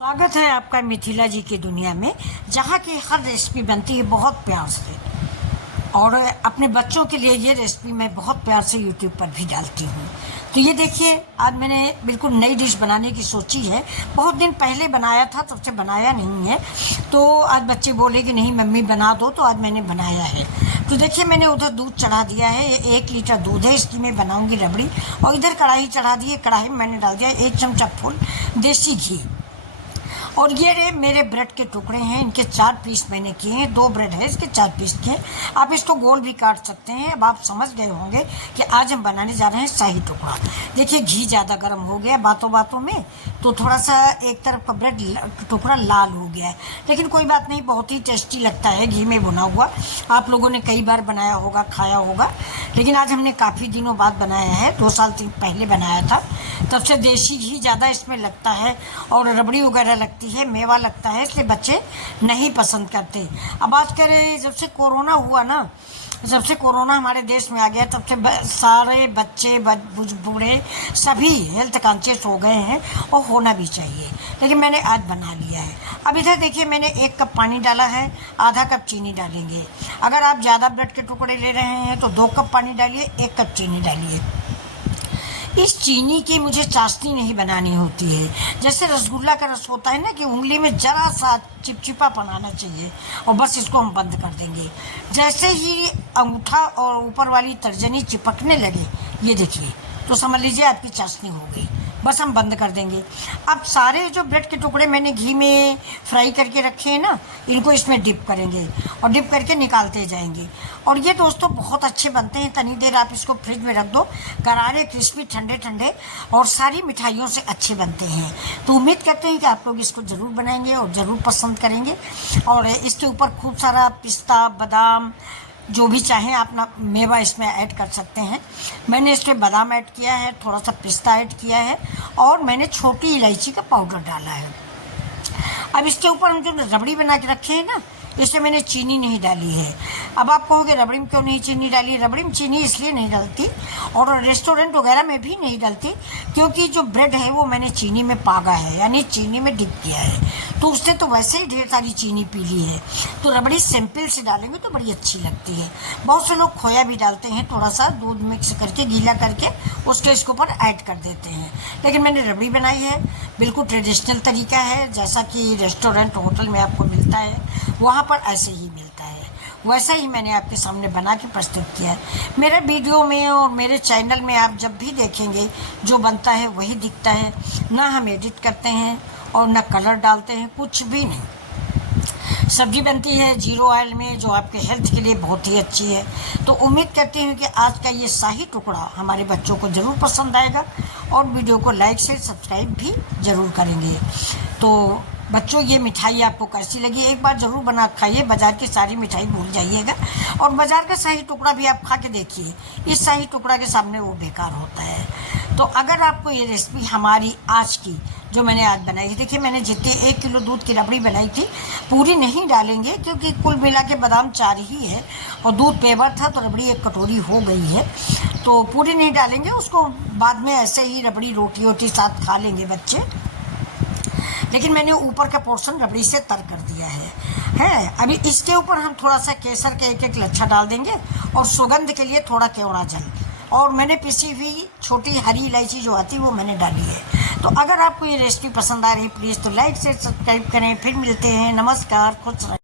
स्वागत है आपका मिथिला जी की दुनिया में, जहाँ की हर रेसिपी बनती है बहुत प्यार से। और अपने बच्चों के लिए ये रेसिपी मैं बहुत प्यार से यूट्यूब पर भी डालती हूँ। तो ये देखिए, आज मैंने बिल्कुल नई डिश बनाने की सोची है। बहुत दिन पहले बनाया था, तब से बनाया नहीं है। तो आज बच्चे बोले कि नहीं मम्मी बना दो, तो आज मैंने बनाया है। तो देखिए, मैंने उधर दूध चढ़ा दिया है, ये 1 लीटर दूध है, इसकी मैं बनाऊँगी रबड़ी। और इधर कढ़ाई चढ़ा दी है, कढ़ाई में मैंने डाल दिया 1 चमचा फुल देसी घी। और ये रे मेरे ब्रेड के टुकड़े हैं, इनके 4 पीस मैंने किए हैं। 2 ब्रेड है, इसके 4 पीस किए। आप इसको गोल भी काट सकते हैं। अब आप समझ गए होंगे कि आज हम बनाने जा रहे हैं शाही टुकड़ा। देखिए, घी ज़्यादा गर्म हो गया बातों बातों में, तो थोड़ा सा एक तरफ का ब्रेड टुकड़ा लाल हो गया है। लेकिन कोई बात नहीं, बहुत ही टेस्टी लगता है घी में भुना हुआ। आप लोगों ने कई बार बनाया होगा, खाया होगा। लेकिन आज हमने काफ़ी दिनों बाद बनाया है, 2 साल पहले बनाया था। तब से देसी घी ज़्यादा इसमें लगता है और रबड़ी वगैरह लगती है, मेवा लगता है, इसलिए बच्चे नहीं पसंद करते। अब आज कह रहे, जब से कोरोना हुआ ना, जब से कोरोना हमारे देश में आ गया, तब से सारे बच्चे बूढ़े सभी हेल्थ कॉन्शियस हो गए हैं, और होना भी चाहिए। लेकिन मैंने आज बना लिया है। अब इधर देखिए, मैंने 1 कप पानी डाला है, आधा कप चीनी डालेंगे। अगर आप ज़्यादा ब्रेड के टुकड़े ले रहे हैं तो 2 कप पानी डालिए, 1 कप चीनी डालिए। इस चीनी की मुझे चाशनी नहीं बनानी होती है। जैसे रसगुल्ला का रस होता है ना, कि उंगली में जरा सा चिपचिपा बनाना चाहिए, और बस इसको हम बंद कर देंगे। जैसे ही अंगूठा और ऊपर वाली तर्जनी चिपकने लगे, ये देखिए, तो समझ लीजिए आपकी चाशनी हो गई। बस हम बंद कर देंगे। अब सारे जो ब्रेड के टुकड़े मैंने घी में फ्राई करके रखे हैं ना, इनको इसमें डिप करेंगे और डिप करके निकालते जाएंगे। और ये दोस्तों बहुत अच्छे बनते हैं। तनी देर आप इसको फ्रिज में रख दो, करारे क्रिस्पी ठंडे ठंडे, और सारी मिठाइयों से अच्छे बनते हैं। तो उम्मीद करते हैं कि आप लोग इसको ज़रूर बनाएंगे और ज़रूर पसंद करेंगे। और इसके ऊपर खूब सारा पिस्ता, बादाम, जो भी चाहें आप ना मेवा इसमें ऐड कर सकते हैं। मैंने इसमें बादाम ऐड किया है, थोड़ा सा पिस्ता ऐड किया है, और मैंने छोटी इलायची का पाउडर डाला है। अब इसके ऊपर हम जो रबड़ी बना के रखे हैं ना, इसमें मैंने चीनी नहीं डाली है। अब आप कहोगे रबड़ी में क्यों नहीं चीनी डाली? रबड़ी में चीनी इसलिए नहीं डालती, और रेस्टोरेंट वगैरह में भी नहीं डालती, क्योंकि जो ब्रेड है वो मैंने चीनी में पागा है, यानी चीनी में डिप किया है। तो उसने तो वैसे ही ढेर सारी चीनी पी ली है। तो रबड़ी सिंपल से डालेंगे तो बड़ी अच्छी लगती है। बहुत से लोग खोया भी डालते हैं, थोड़ा सा दूध मिक्स करके, गीला करके उसके इसके ऊपर ऐड कर देते हैं। लेकिन मैंने रबड़ी बनाई है, बिल्कुल ट्रेडिशनल तरीका है, जैसा कि रेस्टोरेंट होटल में आपको मिलता है, वहाँ पर ऐसे ही मिलता है। वैसा ही मैंने आपके सामने बना के प्रस्तुत किया है। मेरे वीडियो में और मेरे चैनल में आप जब भी देखेंगे, जो बनता है वही दिखता है। ना हम एडिट करते हैं और ना कलर डालते हैं, कुछ भी नहीं। सब्जी बनती है 0 ऑयल में, जो आपके हेल्थ के लिए बहुत ही अच्छी है। तो उम्मीद करती हूँ कि आज का ये शाही टुकड़ा हमारे बच्चों को ज़रूर पसंद आएगा, और वीडियो को लाइक शेयर सब्सक्राइब भी ज़रूर करेंगे। तो बच्चों, ये मिठाई आपको कैसी लगी? एक बार ज़रूर बना खाइए, बाज़ार की सारी मिठाई भूल जाइएगा। और बाज़ार का शाही टुकड़ा भी आप खा के देखिए, इस शाही टुकड़ा के सामने वो बेकार होता है। तो अगर आपको ये रेसिपी हमारी आज की जो मैंने आज बनाई है, देखिए मैंने जितने 1 किलो दूध की रबड़ी बनाई थी, पूरी नहीं डालेंगे क्योंकि कुल मिला के बादाम 4 ही है, और दूध पेवर था, तो रबड़ी 1 कटोरी हो गई है। तो पूरी नहीं डालेंगे, उसको बाद में ऐसे ही रबड़ी रोटी वोटी साथ खा लेंगे बच्चे। लेकिन मैंने ऊपर का पोर्शन रबड़ी से तर कर दिया है। अभी इसके ऊपर हम थोड़ा सा केसर का 1-1 लच्छा डाल देंगे, और सुगंध के लिए थोड़ा केवड़ा जल, और मैंने पिसी हुई छोटी हरी इलायची जो आती है वो मैंने डाली है। तो अगर आपको ये रेसिपी पसंद आ रही है, प्लीज़ तो लाइक से सब्सक्राइब करें। फिर मिलते हैं, नमस्कार, खुश रहें।